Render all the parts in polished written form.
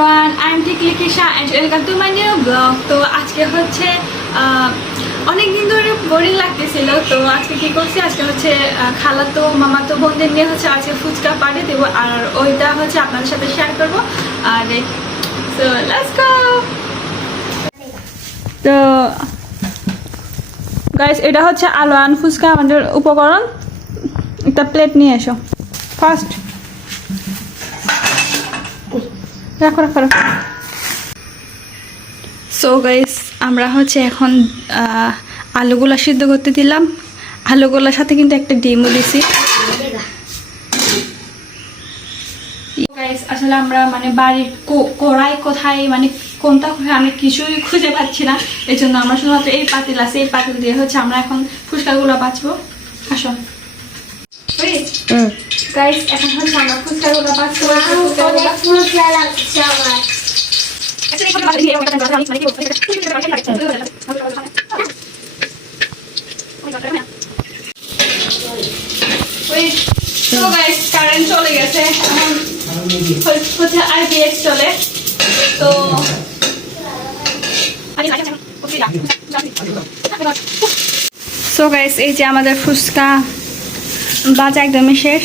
everyone, I'm Tiklikisha and welcome to my new vlog. তো আজকে হচ্ছে অনেক দিন ধরে বোরিং লাগতেছিল, তো আজকে কি করছি, আজকে হচ্ছে খালাতো মামাতো বোনদের নিয়ে হচ্ছে আজকে ফুচকা পার্টি দেবো, আর ওইটা হচ্ছে আপনাদের সাথে শেয়ার করবো। আর সো লেটস গো। তো গাইস, এটা হচ্ছে আলু আন ফুচকা আমাদের উপকরণ। একটা প্লেট নিয়ে এসো ফার্স্ট। রাখো রাখো রাখো। সো গাইস, আমরা হচ্ছে এখন আলুগুলা সিদ্ধ করতে দিলাম। আলুগুলার সাথে কিন্তু একটা ডিমও দিছি। গাইস, আসলে আমরা মানে বাড়ির কড়াই কোথায়, মানে কোনটা কোথায় আমি কিছুই খুঁজে পাচ্ছি না। এই জন্য আমরা শুধুমাত্র এই পাতিল আছে, এই পাতিল দিয়ে হচ্ছে আমরা এখন ফুচকাগুলো বাছবো। আসো গাইস, এখন হচ্ছে আমরা ফুচকাগুলো বাছবো। কারেন্ট চলে গেছে, এখন হচ্ছে আরবিএস চলে। তো সো গাইস, এই যে আমাদের ফুচকা বাজা একদমই শেষ।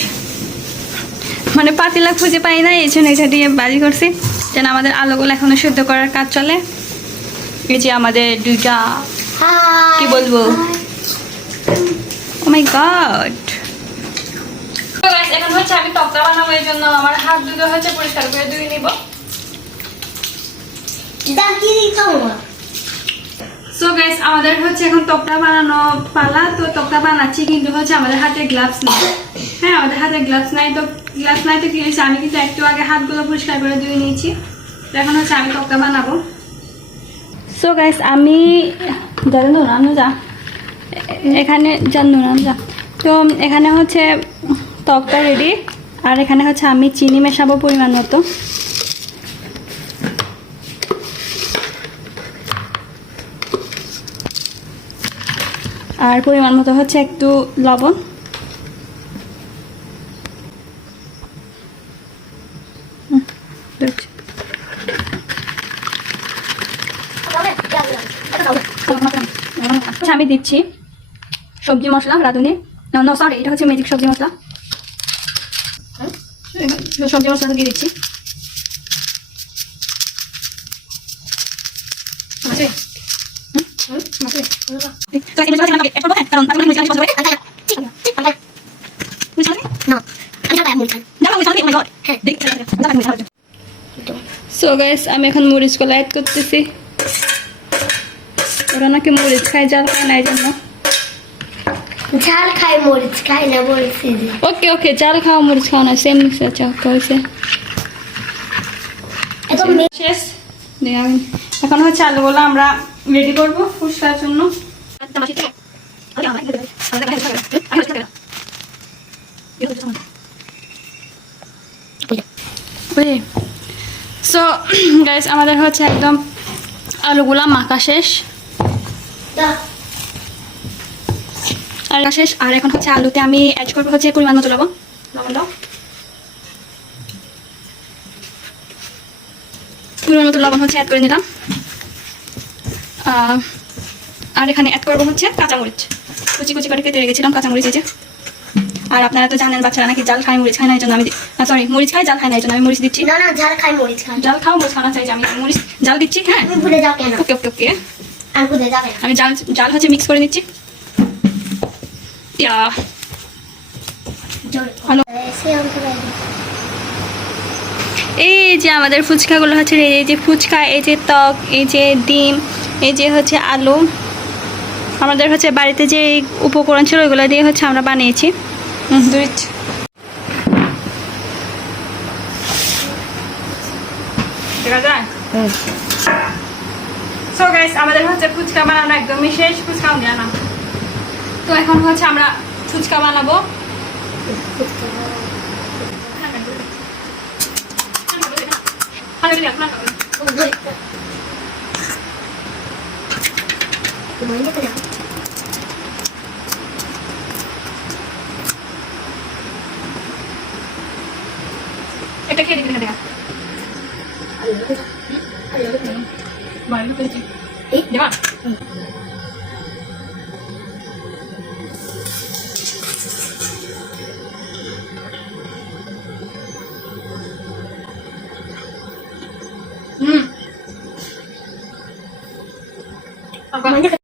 মানে পাতিলা খুঁজে পাই না, এই জন্য এটা দিয়ে বাজি করছি যেন আমাদের আলুগুলো এখনো সিদ্ধ করার কাজ চলে। এই যে আমাদের দুইটা, কি বলবো, ও মাই গড। এখন হচ্ছে আমি তক্তা বানাবো, এই জন্য আমার হাত দুটো হচ্ছে পরিষ্কার করে ধুয়ে নিব। সো গাইস, আমাদের হচ্ছে এখন তক্তা বানানো পালা। তো তক্তা বানাচ্ছি, কিন্তু হচ্ছে আমাদের হাতে গ্লাভস নেই। হ্যাঁ, আমাদের হাতে গ্লাভস নাই। তো গ্লাভস নাই তো কি হয়েছে, আমি কিন্তু একটু আগে হাতগুলো পরিষ্কার করে ধুয়ে নিয়েছি। তো এখন হচ্ছে আমি তক্তা বানাবো। সো গাইস, আমি জানো না যা এখানে জানো না যা। তো এখানে হচ্ছে তক্তা রেডি, আর এখানে হচ্ছে আমি চিনি মেশাবো পরিমাণ মতো। আর পরিমাণ মতো হচ্ছে একটু লবণ। আমি দিচ্ছি সবজি মশলা রাঁধুনি, সরি, এটা হচ্ছে ম্যাজিক সবজি মশলা। সবজি মশলা দিয়ে দিচ্ছি। সো গাইস, আমি এখন মরিচগুলো অ্যাড করতেছি। ওরা নাকি মরিচ খায়, জাল খায় না, এই জন্য। জাল খাই মরিচ খাই না বলছি। ওকে ওকে, জাল খাওয়া মরিচ খাওয়া না, সেম মিক্স আছে। ওকে হয়েছে, শেষ। এখন হচ্ছে আলুগুলো আমরা রেডি করবো ফুচকার জন্য। সো গাইস, আমাদের হচ্ছে একদম আলুগুলা মাখা শেষ। শেষ। আর এখন হচ্ছে আলুতে আমি অ্যাড করবো হচ্ছে পরিমাণ মতো লবণ। পরিমাণ মতো লবণ হচ্ছে অ্যাড করে নিলাম। আর এখানে অ্যাড করবো হচ্ছে কাঁচামরিচ, কুচি কুচি করে কেটে রেখেছিলাম কাঁচামরিচ। এই যে, আর আপনারা তো জানেন বাচ্চারা নাকি জাল খায় মরিচ খায় না, এই জন্য আমি সরি মরিচ খায় জাল খায় না, এই জন্য আমি মরিচ দিচ্ছি। না না, জাল খাই মরিচ খাই। জাল খাও মরিচ খাওয়া চাই, আমি মরিচ জাল দিচ্ছি। হ্যাঁ, তুমি ভুলে যাও কেন? ওকে ওকে ওকে, আমি ভুলে যাবে। আমি জাল জাল হচ্ছে মিক্স করে নিচ্ছি। হ্যালো, এই যে আমাদের ফুচকাগুলো হচ্ছে, এই যে ফুচকা, এই যে ত্বক, এই যে ডিম, এই যে হচ্ছে আলু, আমাদের হচ্ছে বাড়িতে যে উপকরণ ছিল ওইগুলো দিয়ে হচ্ছে আমরা বানিয়েছি। দেখা যায়। সো গাইস, আমাদের হচ্ছে ফুচকা বানানো একদমই শেষ। ফুচকা দেওয়া না, তো এখন হচ্ছে আমরা ফুচকা বানাবো। এটা খেয়ে দেখি, দেখা বাইরে পেয়েছি এই দেবা আমাদের